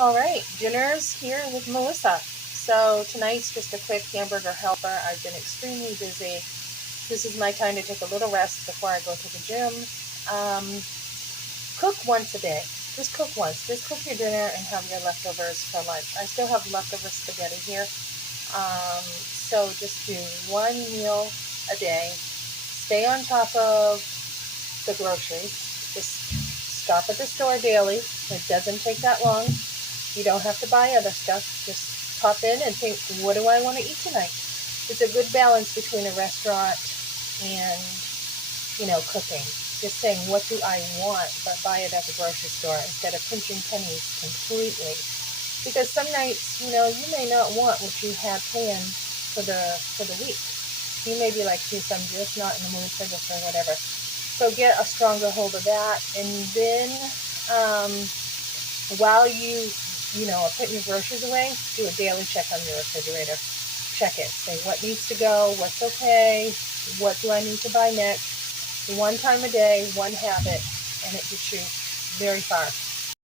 All right, dinner's here with Melissa. So tonight's just a quick hamburger helper. I've been extremely busy. This is my time to take a little rest before I go to the gym. Um, Cook once a day. Just cook once. Just cook your dinner and have your leftovers for lunch. I still have leftover spaghetti here. So just do one meal a day. Stay on top of the groceries. Just stop at the store daily. It doesn't take that long. You don't have to buy other stuff. Just pop in and think, what do I want to eat tonight? It's a good balance between a restaurant and, cooking. Just saying, what do I want, but buy it at the grocery store instead of pinching pennies completely. Because some nights, you may not want what you had planned for the week. You may be like, geez, I'm just not in the mood for this or whatever. So get a stronger hold of that. And then um, while are putting your groceries away, do a daily check on your refrigerator. Check it. Say what needs to go, what's okay, what do I need to buy next. One time a day, one habit, and it gets you very far.